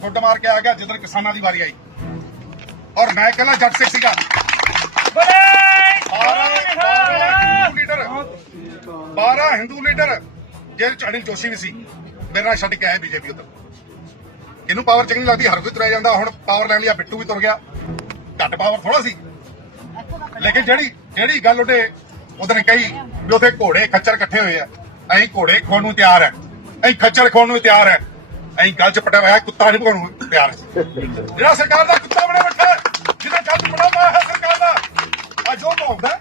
ਫੁੱਟ ਮਾਰ ਕੇ ਆ ਗਿਆ ਜਦੋਂ ਕਿਸਾਨਾਂ ਦੀ ਵਾਰੀ ਆਈ। ਔਰ ਮੈਂ ਕਹਿੰਦਾ ਜੱਟ ਸਿੱਖ ਸੀਗਾ। ਲੀਡਰ! 12 ਹਿੰਦੂ ਲੀਡਰ ਜਿਹੜੇ ਚ ਅਨਿਲ ਜੋਸ਼ੀ ਵੀ ਸੀ। ਮੇਰੇ ਨਾਲ ਛੱਡ ਕੇ ਆਏ ਬੀਜੇਪੀ ਉਧਰ। ਇਹਨੂੰ ਪਾਵਰ ਚੰਗੀ ਲੱਗਦੀ ਹਰ ਕੋਈ ਤੁਰਿਆ ਜਾਂਦਾ। ਹੁਣ ਪਾਵਰ ਲੈਣ ਲਈ ਆ ਬਿੱਟੂ ਵੀ ਤੁਰ ਗਿਆ। ਘੱਟ ਪਾਵਰ ਥੋੜਾ ਸੀ। ਲੇਕਿਨ ਜਿਹੜੀ ਜਿਹੜੀ ਗੱਲ ਉਹਦੇ ਨੇ ਕਹੀ ਵੀ ਉਥੇ ਘੋੜੇ ਖੱਚਰ ਇਕੱਠੇ ਹੋਏ ਆ। ਅਸੀਂ ਘੋੜੇ ਖਾਣ ਨੂੰ ਤਿਆਰ ਹੈ ਅਸੀਂ ਖੱਚਰ ਖਾਣ ਨੂੰ ਤਿਆਰ ਹੈ ਅਸੀਂ ਗੱਲ ਚ ਪਟਿਆ ਹੋਇਆ ਕੁੱਤਾ ਨਹੀਂ ਭਗਾਉਣ ਪਿਆਰ ਜਿਹੜਾ ਸਰਕਾਰ ਦਾ ਕੁੱਤਾ ਬਣਾ ਬੈਠਾ ਜਿਹਦਾ ਗੱਲ ਚ ਪੜਾ ਪਾਇਆ ਹੈ ਸਰਕਾਰ ਦਾ, ਅੱਜ ਉਹ ਭੌਂਕਦਾ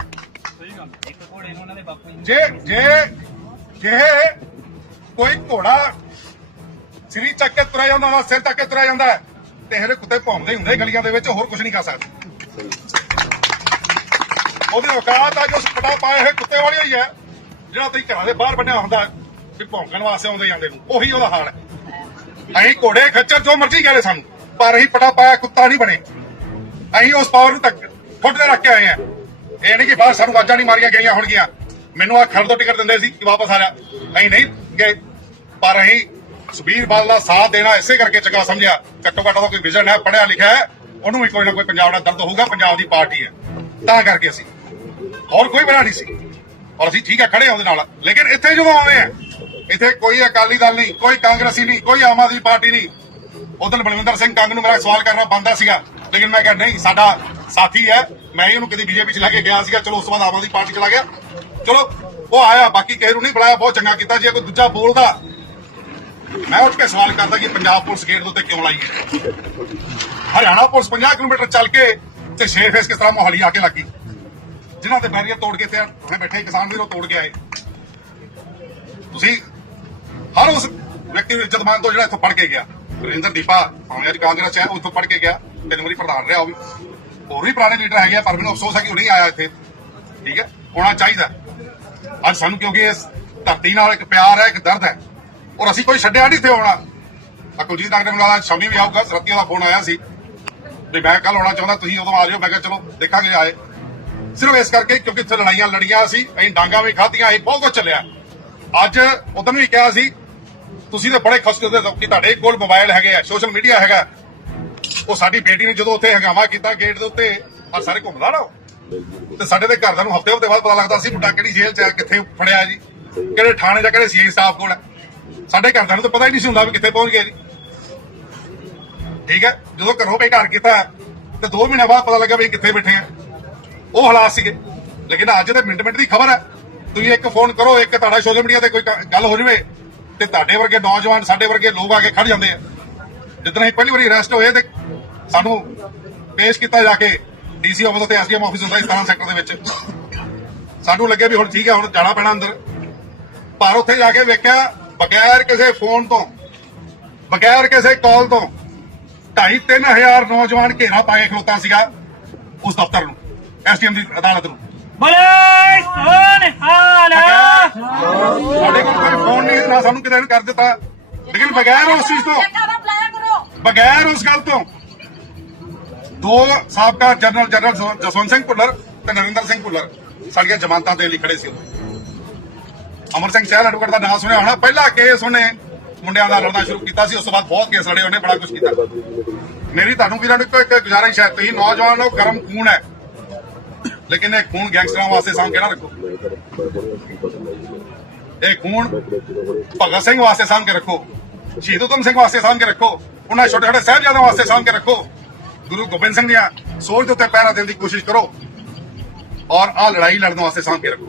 ਜੇ ਜੇ ਜੇ ਕੋਈ ਘੋੜਾ ਸ੍ਰੀ ਚੱਕ ਕੇ ਤੁਰਿਆ ਜਾਂਦਾ ਵਾ, ਸਿਰ ਚੱਕ ਕੇ ਤੁਰਿਆ ਜਾਂਦਾ ਤੇ ਇਹਦੇ ਕੁੱਤੇ ਭੌਂਕਦੇ ਹੁੰਦੇ ਗਲੀਆਂ ਦੇ ਵਿੱਚ, ਹੋਰ ਕੁਝ ਨਹੀਂ ਕਰ ਸਕਦੇ। ਉਹਦੀ ਔਕਾਤ ਆ ਜੋ ਪਟਾ ਪਾਏ ਹੋਏ ਕੁੱਤੇ ਵਾਲੀ ਹੋਈ ਹੈ, ਜਿਹੜਾ ਤੁਸੀਂ ਘਰਾਂ ਦੇ ਬਾਹਰ ਬੰਨਿਆ ਹੁੰਦਾ ਵੀ ਭੌਂਕਣ ਵਾਸਤੇ ਆਉਂਦੇ ਜਾਂਦੇ ਨੂੰ, ਉਹੀ ਉਹਦਾ ਹਾਲ ਹੈ। ਅਸੀਂ ਘੋੜੇ ਖੱਚਰ ਜੋ ਮਰਜ਼ੀ ਕਹਲੇ ਸਾਨੂੰ, ਪਰ ਅਸੀਂ ਪਟਾ ਪਾਇਆ, ਕੁੱਤਾ ਨਹੀਂ ਬਣੇ। ਅਸੀਂ ਉਸ ਪਾਵਰ ਨੂੰ ਤੱਕ ਫੁੱਟ ਰੱਖ ਕੇ ਆਏ ਆ ਇਹ ਨਹੀਂ ਕਿ ਬਾਹਰ ਸਾਨੂੰ ਆਵਾਜ਼ਾਂ ਨਹੀਂ ਮਾਰੀਆਂ ਗਈਆਂ ਹੋਣਗੀਆਂ। ਮੈਨੂੰ ਆ ਖੜ ਤੋਂ ਟਿਕਟ ਦਿੰਦੇ ਸੀ ਕਿ ਵਾਪਸ ਆ ਜਾ। ਅਸੀਂ ਨਹੀਂ ਗਏ, ਪਰ ਅਸੀਂ ਸੁਬੀਰ ਬਾਲ ਦਾ ਸਾਥ ਦੇਣਾ ਇਸੇ ਕਰਕੇ ਚੰਗਾ ਸਮਝਿਆ। ਘੱਟੋ ਘੱਟ ਉਹਦਾ ਕੋਈ ਵਿਜ਼ਨ ਹੈ ਪੜਿਆ ਲਿਖਿਆ ਹੈ, ਉਹਨੂੰ ਵੀ ਕੋਈ ਨਾ ਕੋਈ ਪੰਜਾਬ ਦਾ ਦਰਦ ਹੋਊਗਾ, ਪੰਜਾਬ ਦੀ ਪਾਰਟੀ ਹੈ। ਤਾਂ ਕਰਕੇ ਅਸੀਂ ਹੋਰ ਕੋਈ ਬਣਾ ਨਹੀਂ ਸੀ। ਔਰ ਅਸੀਂ ਠੀਕ ਹੈ, ਖੜੇ ਹਾਂ ਉਹਦੇ ਨਾਲ। ਲੇਕਿਨ ਇੱਥੇ ਜਦੋਂ ਆਏ ਆ ਇੱਥੇ ਕੋਈ ਅਕਾਲੀ ਦਲ ਨਹੀਂ, ਕੋਈ ਕਾਂਗਰਸੀ ਨਹੀਂ, ਕੋਈ ਆਮ ਆਦਮੀ ਪਾਰਟੀ ਨਹੀਂ। ਉਧਰ ਬਲਵਿੰਦਰ ਸਿੰਘ ਕੰਗ ਨੂੰ ਮੇਰਾ ਸਵਾਲ ਕਰਨਾ ਬੰਦਾ ਸੀਗਾ, ਲੇਕਿਨ ਮੈਂ ਕਿਹਾ ਨਹੀਂ, ਸਾਡਾ ਸਾਥੀ ਹੈ, ਮੈਂ ਹੀ ਉਹਨੂੰ ਕਦੀ ਬੀਜੇਪੀ ਚ ਲੈ ਕੇ ਗਿਆ ਸੀਗਾ, ਚਲੋ ਉਸ ਤੋਂ ਬਾਅਦ ਆਮ ਆਦਮੀ ਪਾਰਟੀ ਚਲਾ ਗਿਆ। ਚਲੋ, ਉਹ ਆਇਆ, ਬਾਕੀ ਕਿਸੇ ਨੂੰ ਨਹੀਂ ਬੁਲਾਇਆ, ਬਹੁਤ ਚੰਗਾ ਕੀਤਾ, ਜੇ ਕੋਈ ਦੂਜਾ ਬੋਲਦਾ, ਮੈਂ ਉੱਠ ਕੇ ਸਵਾਲ ਕਰਦਾ ਕਿ ਪੰਜਾਬ ਪੁਲਿਸ ਗੇਟ ਦੇ ਉੱਤੇ ਕਿਉਂ ਲਾਈ ਹੈ? ਹਰਿਆਣਾ ਪੁਲਿਸ 50 ਕਿਲੋਮੀਟਰ ਚੱਲ ਕੇ ਤੇ ਛੇ ਫੇਸ ਕਿਸ ਤਰ੍ਹਾਂ ਮੋਹਾਲੀ ਆ ਕੇ ਲੱਗੀ? ਜਿਨ੍ਹਾਂ ਤੇ ਬੈਰੀਅਰ ਤੋੜ ਕੇ ਤੇ ਹੁਣੇ ਬੈਠੇ, ਕਿਸਾਨ ਵੀਰੋ ਤੋੜ ਕੇ ਆਏ। ਤੁਸੀਂ ਹਰ ਉਸ ਵਿਅਕਤੀ ਨੂੰ ਇੱਜ਼ਤ ਮਾਨ ਤੋਂ ਜਿਹੜਾ ਇੱਥੋਂ ਪੜ ਕੇ ਗਿਆ। ਵਰਿੰਦਰ ਦੀਪਾ ਭਾਵੇਂ ਅੱਜ ਕਾਂਗਰਸ 'ਚ ਹੈ ਉਹ ਇੱਥੋਂ ਪੜ ਕੇ ਗਿਆ। ਤਿੰਨ ਵਾਰੀ ਪ੍ਰਧਾਨ ਰਿਹਾ ਉਹ ਵੀ। ਹੋਰ ਵੀ ਪੁਰਾਣੇ ਲੀਡਰ ਹੈਗੇ ਆ, ਪਰ ਮੈਨੂੰ ਅਫਸੋਸ ਹੈ ਕਿ ਉਹ ਨਹੀਂ ਆਇਆ ਇੱਥੇ। ਠੀਕ ਹੈ? ਹੋਣਾ ਚਾਹੀਦਾ ਅੱਜ ਸਾਨੂੰ ਕਿਉਂਕਿ ਇਸ ਧਰਤੀ ਨਾਲ ਇੱਕ ਪਿਆਰ ਹੈ ਇੱਕ ਦਰਦ ਹੈ। ਔਰ ਅਸੀਂ ਕੋਈ ਛੱਡਿਆ ਨਹੀਂ ਇੱਥੇ ਆਉਣਾ। ਆ ਕੁਲਜੀਤ ਨਗਰ ਨੂੰ ਸ਼ਾਮੀ ਵੀ ਆਊਗਾ। ਸਰਤੀਆਂ ਦਾ ਫੋਨ ਆਇਆ ਸੀ ਵੀ ਮੈਂ ਕੱਲ ਆਉਣਾ ਚਾਹੁੰਦਾ ਤੁਸੀਂ ਉਦੋਂ ਆ ਜਾਓ ਮੈਂ ਕਿਹਾ ਚਲੋ ਦੇਖਾਂਗੇ ਆਏ। ਸਿਰਫ ਇਸ ਕਰਕੇ ਕਿਉਂਕਿ ਇੱਥੇ ਲੜਾਈਆਂ ਲੜੀਆਂ ਸੀ। ਅਸੀਂ ਡਾਂਗਾ ਵੀ ਖਾਧੀਆਂ ਅਸੀਂ ਬਹੁਤ ਕੁਝ ਚੱਲਿਆ। ਅੱਜ ਉਦੋਂ ਵੀ ਕਿਹਾ ਸੀ ਤੁਸੀਂ ਤਾਂ ਬੜੇ ਖੁਸ਼ ਹੁੰਦੇ ਕਿ ਤੁਹਾਡੇ ਕੋਲ ਮੋਬਾਈਲ ਹੈਗੇ ਆ ਸੋਸ਼ਲ ਮੀਡੀਆ ਹੈਗਾ। ਉਹ ਸਾਡੀ ਬੇਟੀ ਨੇ ਜਦੋਂ ਉੱਥੇ ਹੰਗਾਮਾ ਕੀਤਾ ਗੇਟ ਦੇ ਉੱਤੇ ਆ ਸਾਰੇ ਘੁੰਮਦਾ ਨਾ ਤੇ ਸਾਡੇ ਦੇ ਘਰਦਿਆਂ ਨੂੰ ਹਫ਼ਤੇ ਹਫ਼ਤੇ ਬਾਅਦ ਪਤਾ ਲੱਗਦਾ ਸੀ ਮੁੰਡਾ ਕਿਹੜੀ ਜੇਲ੍ਹ 'ਚ ਹੈ ਕਿੱਥੇ ਫੜਿਆ ਜੀ, ਕਿਹੜੇ ਥਾਣੇ ਜਾਂ ਕਿਹੜੇ ਸੀਆਈ ਸਟਾਫ ਕੋਲ ਹੈ ਸਾਡੇ ਘਰਦਿਆਂ ਨੂੰ ਤਾਂ ਪਤਾ ਹੀ ਨਹੀਂ ਸੀ ਹੁੰਦਾ ਵੀ ਕਿੱਥੇ ਪਹੁੰਚ ਗਿਆ ਜੀ। ਠੀਕ ਹੈ? ਜਦੋਂ ਘਰੋਂ ਪੇ ਘਰ ਕੀਤਾ, ਤੇ 2 ਮਹੀਨੇ ਬਾਅਦ ਪਤਾ ਲੱਗਾ ਵੀ ਕਿੱਥੇ ਬੈਠੇ ਆ। ਉਹ ਹਾਲਾਤ ਸੀਗੇ। ਲੇਕਿਨ ਅੱਜ ਦੇ ਮਿੰਟ ਮਿੰਟ ਦੀ ਖਬਰ ਹੈ। ਤੁਸੀਂ ਇੱਕ ਫੋਨ ਕਰੋ, ਇੱਕ ਤੁਹਾਡਾ ਸੋਸ਼ਲ ਮੀਡੀਆ ਤੇ ਕੋਈ ਗੱਲ ਹੋ ਜਵੇ ਤੇ ਤੁਹਾਡੇ ਵਰਗੇ ਨੌਜਵਾਨ ਸਾਡੇ ਵਰਗੇ ਲੋਕ ਆ ਕੇ ਖੜ ਜਾਂਦੇ ਆ। ਜਿੱਦਣ ਅਸੀਂ ਪਹਿਲੀ ਵਾਰੀ ਅਰੈਸਟ ਹੋਏ ਤੇ ਸਾਨੂੰ ਪੇਸ਼ ਕੀਤਾ ਜਾ ਕੇ ਡੀਸੀ ਆਫਿਸ ਤੇ ਐਸਡੀਐਮ ਆਫਿਸ ਹੁੰਦਾ ਇਸ ਸੈਕਟਰ ਦੇ ਵਿੱਚ। ਸਾਨੂੰ ਲੱਗਿਆ ਵੀ ਹੁਣ ਠੀਕ ਹੈ ਹੁਣ ਜਾਣਾ ਪੈਣਾ ਅੰਦਰ। ਪਰ ਉੱਥੇ ਜਾ ਕੇ ਵੇਖਿਆ, ਬਗੈਰ ਕਿਸੇ ਫੋਨ ਤੋਂ, ਬਗੈਰ ਕਿਸੇ ਕਾਲ ਤੋਂ ਢਾਈ ਤਿੰਨ ਹਜ਼ਾਰ ਨੌਜਵਾਨ ਘੇਰਾ ਪਾ ਕੇ ਖਲੋਤਾ ਸੀਗਾ ਉਸ ਦਫ਼ਤਰ ਨੂੰ ਐਸਡੀਐਮ ਦੀ ਅਦਾਲਤ ਨੂੰ। ਬਲੇ ਸੋਨ ਹਾਲਾ ਸਾਡੇ ਕੋਲ ਕੋਈ ਨਾ ਸਾਨੂੰ ਕਿਤੇ ਨੇ ਕਰ ਦਿੱਤਾ। ਲੇਕਿਨ ਬਗੈਰ ਉਸ ਚੀਜ਼ ਤੋਂ ਬਗੈਰ ਉਸ ਗੱਲ ਤੋਂ ਦੋ ਸਾਬਕਾ ਜਨਰਲ ਜਨਰਲ ਜਸਵੰ- ਜਸਵੰਤ ਸਿੰਘ ਭੁੱਲਰ ਤੇ ਨਰਿੰਦਰ ਸਿੰਘ ਭੁੱਲਰ ਸਾਡੀਆਂ ਜ਼ਮਾਨਤਾਂ ਦੇ ਲਈ ਖੜੇ ਸੀ। ਅਮਰ ਸਿੰਘ ਚਹਿਲ ਐਡਵੋਕੇਟ ਦਾ ਨਾਮ ਸੁਣਿਆ ਹੋਣਾ। ਪਹਿਲਾ ਕੇਸ ਉਹਨੇ ਮੁੰਡਿਆਂ ਦਾ ਲੜਨਾ ਸ਼ੁਰੂ ਕੀਤਾ ਸੀ। ਉਸ ਤੋਂ ਬਾਅਦ ਬਹੁਤ ਕੇਸ ਲੜੇ। ਉਹਨੇ ਬੜਾ ਕੁਝ ਕੀਤਾ। ਮੇਰੀ ਤੁਹਾਨੂੰ ਵੀਰਾਂ ਨੂੰ ਇੱਕੋ ਗੁਜ਼ਾਰਿਸ਼ ਹੈ। ਤੁਸੀਂ ਨੌਜਵਾਨ ਹੋ ਗਰਮ ਖੂਨ ਹੈ। ਲੇਕਿਨ ਇਹ ਖੂਨ ਗੈਂਗਸਟਰਾਂ ਵਾਸਤੇ ਸਾਂਭ ਕੇ ਨਾ ਰੱਖੋ। ਇਹ ਖੂਨ ਭਗਤ ਸਿੰਘ ਵਾਸਤੇ ਸਾਂਭ ਕੇ ਰੱਖੋ। ਸ਼ਹੀਦ ਊਧਮ ਸਿੰਘ ਵਾਸਤੇ ਸਾਂਭ ਕੇ ਰੱਖੋ। ਉਹਨਾਂ ਛੋਟੇ ਛੋਟੇ ਸਾਹਿਬਜ਼ਾਦਿਆਂ ਵਾਸਤੇ ਸਾਂਭ ਕੇ ਰੱਖੋ। ਗੁਰੂ ਗੋਬਿੰਦ ਸਿੰਘ ਦੀਆਂ ਸੋਚ ਦੇ ਉੱਤੇ ਪਹਿਰਾ ਦੇਣ ਦੀ ਕੋਸ਼ਿਸ਼ ਕਰੋ। ਔਰ ਆ ਲੜਾਈ ਲੜਨ ਵਾਸਤੇ ਸਾਂਭ ਕੇ ਰੱਖੋ।